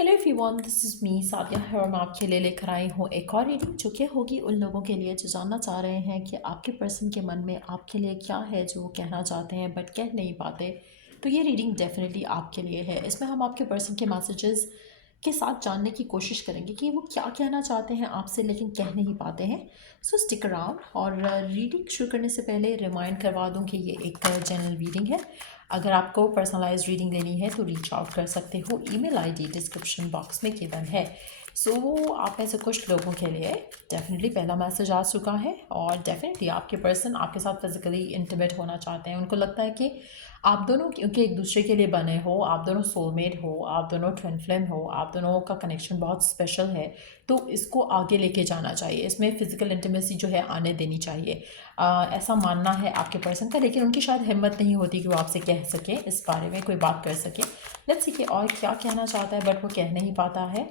Hello everyone, this is me Sadia है और मैं आपके लिए लेकर आई हूँ एक और रीडिंग जो कि होगी उन लोगों के लिए जो जानना चाह रहे हैं कि आपके पर्सन के मन में आपके लिए क्या है जो वो कहना चाहते हैं बट कह नहीं पाते। तो ये रीडिंग डेफिनेटली आपके लिए है। इसमें हम आपके पर्सन के मैसेजेस के साथ जानने की कोशिश करेंगे कि वो क्या कहना चाहते हैं आपसे लेकिन कह नहीं पाते हैं। सो स्टिक अराउंड। और रीडिंग शुरू करने से पहले रिमाइंड करवा दूँ कि ये एक जनरल रीडिंग है। अगर आपको पर्सनलाइज रीडिंग लेनी है तो रीच आउट कर सकते हो। ईमेल आईडी डिस्क्रिप्शन बॉक्स में गिवन है। सो आप में से कुछ लोगों के लिए डेफिनेटली पहला मैसेज आ चुका है और डेफिनेटली आपके पर्सन आपके साथ फिजिकली इंटीमेट होना चाहते हैं। उनको लगता है कि आप दोनों क्योंकि एक दूसरे के लिए बने हो, आप दोनों सोलमेट हो, आप दोनों ट्विन फ्लेम हो, आप दोनों का कनेक्शन बहुत स्पेशल है। तो इसको आगे लेके जाना चाहिए, इसमें फिजिकल इंटीमेसी जो है आने देनी चाहिए। ऐसा मानना है आपके पर्सन का, लेकिन उनकी शायद हिम्मत नहीं होती कि वो आपसे कह सके, इस बारे में कोई बात कर सके। लेट्स सी कि और क्या कहना चाहता है बट वो कह नहीं पाता है।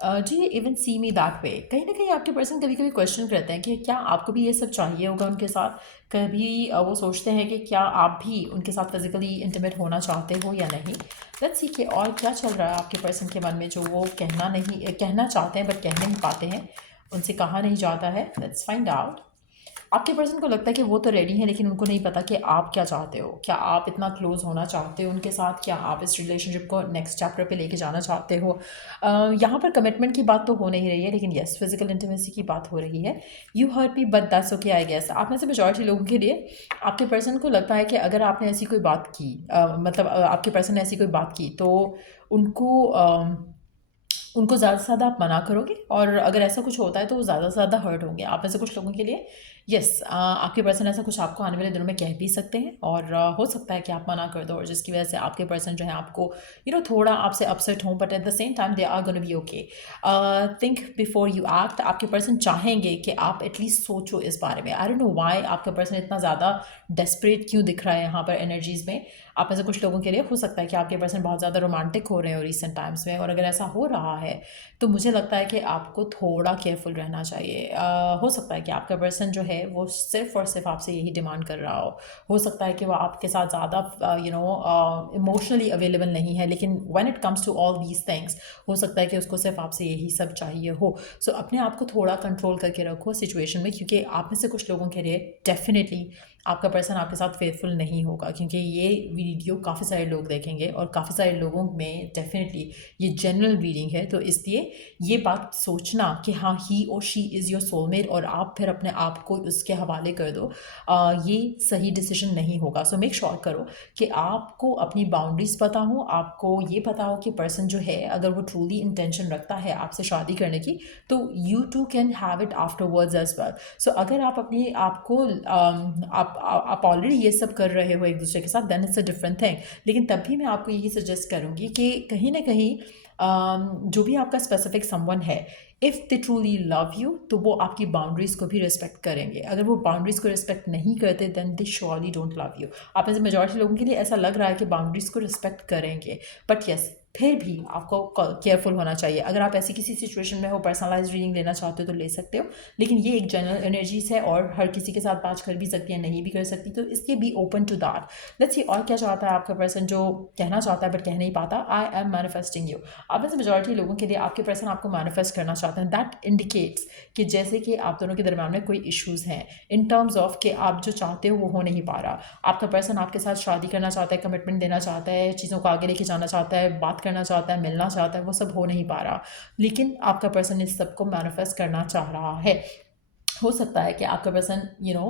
जी, even see me that way. कहीं ना कहीं आपके पर्सन कभी कभी क्वेश्चन करते हैं कि क्या आपको भी ये सब चाहिए होगा उनके साथ। कभी वो सोचते हैं कि क्या आप भी उनके साथ फिजिकली इंटीमेट होना चाहते हो या नहीं। लेट्स सी कि और क्या चल रहा है आपके पर्सन के मन में जो वो कहना चाहते हैं बट कह नहीं पाते हैं, उनसे कहा नहीं जाता है। Let's find out. आपके पर्सन को लगता है कि वो तो रेडी है लेकिन उनको नहीं पता कि आप क्या चाहते हो। क्या आप इतना क्लोज होना चाहते हो उनके साथ? क्या आप इस रिलेशनशिप को नेक्स्ट चैप्टर पे लेके जाना चाहते हो? यहाँ पर कमिटमेंट की बात तो हो नहीं रही है, लेकिन येस फिजिकल इंटीमेसी की बात हो रही है। You hurt me but that's okay I guess. आप में से मेजॉरिटी लोगों के लिए आपके पर्सन को लगता है कि अगर आपने ऐसी कोई बात की, आपके पर्सन ने ऐसी कोई बात की तो उनको उनको ज़्यादा से ज़्यादा आप मना करोगे, और अगर ऐसा कुछ होता है तो वो ज़्यादा से ज़्यादा हर्ट होंगे। आप में से कुछ लोगों के लिए यस आपके पर्सन ऐसा कुछ आपको आने वाले दिनों में कह भी सकते हैं, और हो सकता है कि आप मना कर दो और जिसकी वजह से आपके पर्सन जो है आपको थोड़ा आपसे अपसेट हों, but at the same time they are gonna be okay. Think before you act. आपके पर्सन चाहेंगे कि आप एटलीस्ट सोचो इस बारे में। आई डोंट नो व्हाई आपका पर्सन इतना ज़्यादा डेस्परेट क्यों दिख रहा है यहाँ पर एनर्जीज़ में। आप में से कुछ लोगों के लिए हो सकता है कि आपके पर्सन बहुत ज़्यादा रोमांटिक हो रहे हो रिसेंट टाइम्स में, और अगर ऐसा हो रहा है तो मुझे लगता है कि आपको थोड़ा केयरफुल रहना चाहिए। हो सकता है कि आपका पर्सन जो है वो सिर्फ और सिर्फ आपसे यही डिमांड कर रहा हो सकता है कि वो आपके साथ ज़्यादा इमोशनली अवेलेबल नहीं है, लेकिन when it comes to all these things हो सकता है कि उसको सिर्फ आपसे यही सब चाहिए हो। सो अपने आप को थोड़ा कंट्रोल करके रखो सिचुएशन में, क्योंकि आप में से कुछ लोगों के लिए डेफिनेटली आपका पर्सन आपके साथ फेथफुल नहीं होगा, क्योंकि ये वीडियो काफ़ी सारे लोग देखेंगे और काफ़ी सारे लोगों में डेफिनेटली ये जनरल रीडिंग है। तो इसलिए ये बात सोचना कि हाँ ही और शी इज़ योर सोलमेट और आप फिर अपने आप को उसके हवाले कर दो, ये सही डिसीजन नहीं होगा। सो मेक श्योर करो कि आपको अपनी बाउंड्रीज पता हो, आपको ये पता हो कि पर्सन जो है अगर वो ट्रूली इंटेंशन रखता है आपसे शादी करने की तो you too can have it afterwards as well. So अगर आप अपनी आपको आप ऑलरेडी ये सब कर रहे हो एक दूसरे के साथ, then it's a different thing. लेकिन तब भी मैं आपको यही सजेस्ट करूँगी कि कहीं ना कहीं जो भी आपका स्पेसिफिक समवन है, if they truly love you तो वो आपकी बाउंड्रीज़ को भी रिस्पेक्ट करेंगे। अगर वो बाउंड्रीज़ को रिस्पेक्ट नहीं करते then they surely don't love you. आप में से मेजॉरिटी लोगों के लिए ऐसा लग रहा है कि बाउंड्रीज़ को रिस्पेक्ट करेंगे, बट यस फिर भी आपको केयरफुल होना चाहिए। अगर आप ऐसी किसी सिचुएशन में हो, पर्सनलाइज रीडिंग लेना चाहते हो तो ले सकते हो, लेकिन ये एक जनरल एनर्जीज है और हर किसी के साथ बात कर भी सकती है, नहीं भी कर सकती, तो इसलिए be open to that. Let's see और क्या चाहता है आपका पर्सन जो कहना चाहता है बट कह नहीं पाता। I am manifesting you. आप में से मेजॉरिटी लोगों के लिए आपके पर्सन आपको मैनिफेस्ट करना चाहते हैं। दैट इंडिकेट्स कि जैसे कि आप दोनों के दरम्यान में कोई इश्यूज़ हैं इन टर्म्स ऑफ कि आप जो चाहते हो वो हो नहीं पा रहा। आपका पर्सन आपके साथ शादी करना चाहता है, कमिटमेंट देना चाहता है, चीज़ों को आगे लेके जाना चाहता है, बात करना चाहता है, मिलना चाहता है, वो सब हो नहीं पा रहा, लेकिन आपका पर्सन इस सब को मैनिफेस्ट करना चाह रहा है। हो सकता है कि आपका पर्सन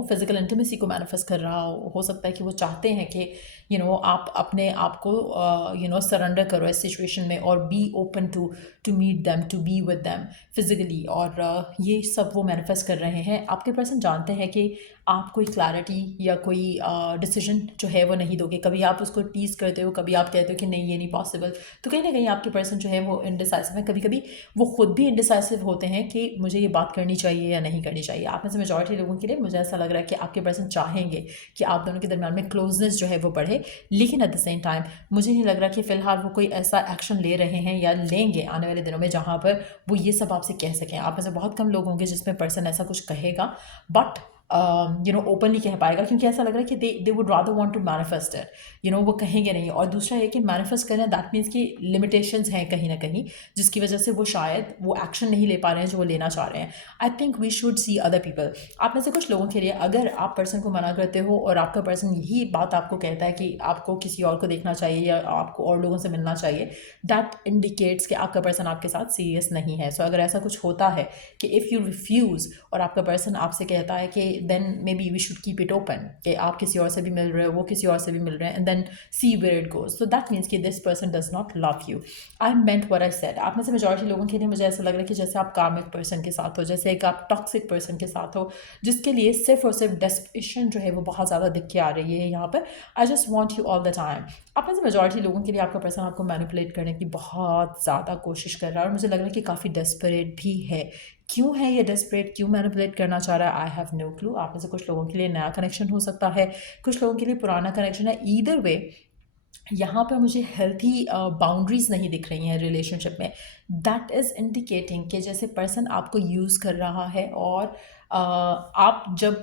फिजिकल इंटीमेसी को मैनिफेस्ट कर रहा हो सकता है कि वो चाहते हैं कि आप अपने आप को सरेंडर करो इस सिचुएशन में और be open to meet them, to be with them physically, और ये सब वो मैनिफेस्ट कर रहे हैं। आपके पर्सन जानते हैं कि आप कोई क्लैरिटी या कोई डिसीजन जो है वो नहीं दोगे। कभी आप उसको टीज करते हो, कभी आप कहते हो कि नहीं ये नहीं पॉसिबल, तो कहीं ना कहीं आपके पर्सन जो है वो इनडिसाइसिव है। कभी कभी वो खुद भी इनडिसाइसिव होते हैं कि मुझे ये बात करनी चाहिए या नहीं करनी चाहिए। आप में से मेजॉरिटी लोगों के लिए मुझे ऐसा लग रहा है कि आपके पर्सन चाहेंगे कि आप दोनों के दरम्यान में क्लोजनेस जो है वो बढ़े, लेकिन एट द सेम टाइम मुझे नहीं लग रहा कि फ़िलहाल वो कोई ऐसा एक्शन ले रहे हैं या लेंगे आने वाले दिनों में जहाँ पर वो ये सब आपसे कह सकें। आप में से बहुत कम लोग होंगे जिसमें पर्सन ऐसा कुछ कहेगा, बट ओपनली कह पाएगा, क्योंकि ऐसा लग रहा है कि they would rather want to manifest it, वो कहेंगे नहीं। और दूसरा है कि मैनिफेस्ट करना, दैट मीन्स कि लिमिटेशंस हैं कहीं ना कहीं, जिसकी वजह से वो शायद वो एक्शन नहीं ले पा रहे हैं जो वो लेना चाह रहे हैं। I think we should see other people. आप में से कुछ लोगों के लिए, अगर आप पर्सन को मना करते हो और आपका पर्सन यही बात आपको कहता है कि आपको किसी और को देखना चाहिए या आपको और लोगों से मिलना चाहिए, दैट इंडिकेट्स कि आपका पर्सन आपके साथ सीरियस नहीं है। सो अगर ऐसा कुछ होता है कि इफ़ यू रिफ्यूज़ और आपका पर्सन आपसे कहता है कि then maybe we should keep it open, कि आप किसी और से भी मिल रहे हो, वो किसी और से भी मिल रहे हैं, and then see where it goes, so that means कि this person does not love you. I meant what I said. आप में से मेजॉरिटी लोगों के लिए मुझे ऐसा लग रहा है कि जैसे आप कार्मिक पर्सन के साथ हो, जैसे एक आप टॉक्सिक पर्सन के साथ हो, जिसके लिए सिर्फ और सिर्फ डेस्परेशन जो है वो बहुत ज़्यादा दिख के आ रही है यहाँ पर। I just want you all the time. आप में से मेजॉरिटी लोगों के लिए आपका पर्सन आपको मैनिपुलेट करने की बहुत ज़्यादा कोशिश कर रहा है, और मुझे लग रहा है कि काफ़ी डेस्परेट भी है। क्यों है ये डेस्परेट, क्यों मैनिपुलेट करना चाह रहा है, आई हैव नो क्लू। आप में से कुछ लोगों के लिए नया कनेक्शन हो सकता है, कुछ लोगों के लिए पुराना कनेक्शन है। ईदर वे यहाँ पर मुझे हेल्थी बाउंड्रीज नहीं दिख रही हैं रिलेशनशिप में। दैट इज़ इंडिकेटिंग कि जैसे पर्सन आपको यूज़ कर रहा है, और आप जब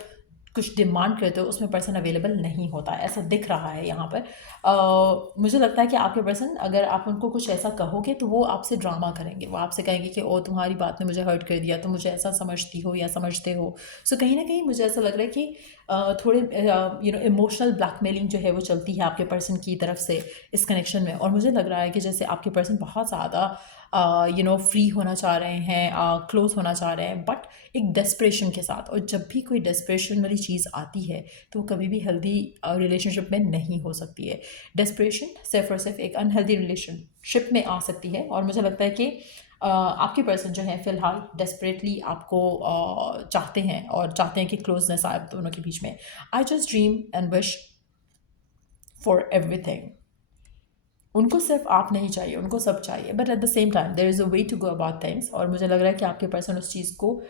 कुछ डिमांड करते हो उसमें पर्सन अवेलेबल नहीं होता, ऐसा दिख रहा है यहाँ पर। मुझे लगता है कि आपके पर्सन, अगर आप उनको कुछ ऐसा कहोगे तो वो आपसे ड्रामा करेंगे, वो आपसे कहेंगे कि ओ तुम्हारी बात ने मुझे हर्ट कर दिया, तुम मुझे ऐसा समझती हो या समझते हो। सो कहीं ना कहीं मुझे ऐसा लग रहा है कि थोड़े इमोशनल ब्लैकमेलिंग जो है वो चलती है आपके पर्सन की तरफ से इस कनेक्शन में। और मुझे लग रहा है कि जैसे आपके पर्सन बहुत ज़्यादा फ्री होना चाह रहे हैं, क्लोज होना चाह रहे हैं, बट एक डेस्परेशन के साथ। और जब भी कोई डेस्परेशन वाली चीज़ आती है तो वो कभी भी हेल्दी रिलेशनशिप में नहीं हो सकती है। डेस्परेशन सिर्फ और सिर्फ एक अनहेल्दी रिलेशनशिप में आ सकती है। और मुझे लगता है कि आपके पर्सन जो है फ़िलहाल डेस्परेटली आपको चाहते हैं, और चाहते हैं कि क्लोजनेस आए दोनों के बीच में। I just dream and wish for everything. उनको सिर्फ आप नहीं चाहिए, उनको सब चाहिए, but at the same time there is a way to go about things. और मुझे लग रहा है कि आपके पर्सन उस चीज़ को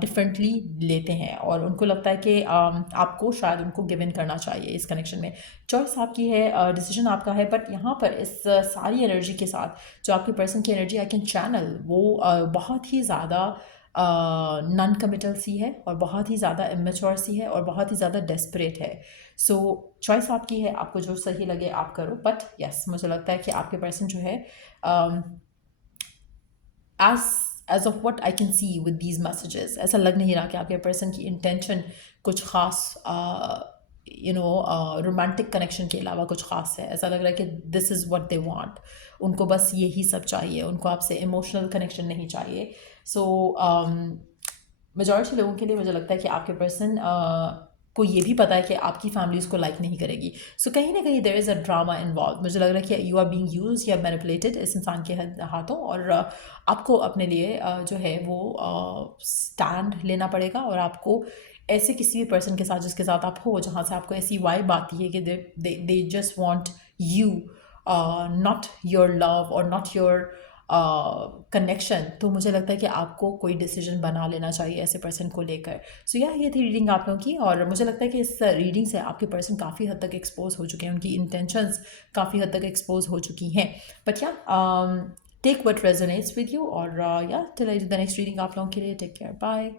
डिफरेंटली लेते हैं, और उनको लगता है कि आपको शायद उनको गिव इन करना चाहिए इस कनेक्शन में। चॉइस आपकी है, डिसीजन आपका है, बट यहाँ पर इस सारी एनर्जी के साथ जो आपके पर्सन की एनर्जी आई कैन चैनल, वो बहुत ही ज़्यादा नॉन कमिटल सी है, और बहुत ही ज़्यादा इमेच्योर सी है, और बहुत ही ज़्यादा डेस्परेट है। सो चॉइस आपकी है, आपको जो सही लगे आप करो। बट यस, मुझे लगता है कि आपके पर्सन जो है, as of what I can see with these messages, ऐसा लग नहीं रहा कि आपके पर्सन की इंटेंशन कुछ ख़ास रोमांटिक कनेक्शन के अलावा कुछ ख़ास है। ऐसा लग रहा है कि this is what they want, उनको बस यही सब चाहिए, उनको आपसे इमोशनल कनेक्शन नहीं चाहिए। सो मेजॉरिटी लोगों के लिए मुझे लगता है कि आपके पर्सन को ये भी पता है कि आपकी फैमिली उसको लाइक नहीं करेगी। सो कहीं ना कहीं there is a drama involve. मुझे लग रहा है कि यू आर बीइंग यूज या मैनिपुलेटेड इस इंसान के हाथों, और आपको अपने लिए जो है वो स्टैंड लेना पड़ेगा। और आपको ऐसे किसी भी पर्सन के साथ जिसके साथ आप हो, जहाँ से आपको ऐसी वाइब आती है कि they just want you, not your love और नॉट योर कनेक्शन, तो मुझे लगता है कि आपको कोई डिसीजन बना लेना चाहिए ऐसे पर्सन को लेकर। सो ये थी रीडिंग आप लोगों की, और मुझे लगता है कि इस रीडिंग से आपके पर्सन काफ़ी हद तक एक्सपोज हो चुके हैं, उनकी इंटेंशंस काफ़ी हद तक एक्सपोज हो चुकी हैं। बट या take what resonates with you, और या till I do the next reading आप लोगों के लिए, टेक केयर, बाय।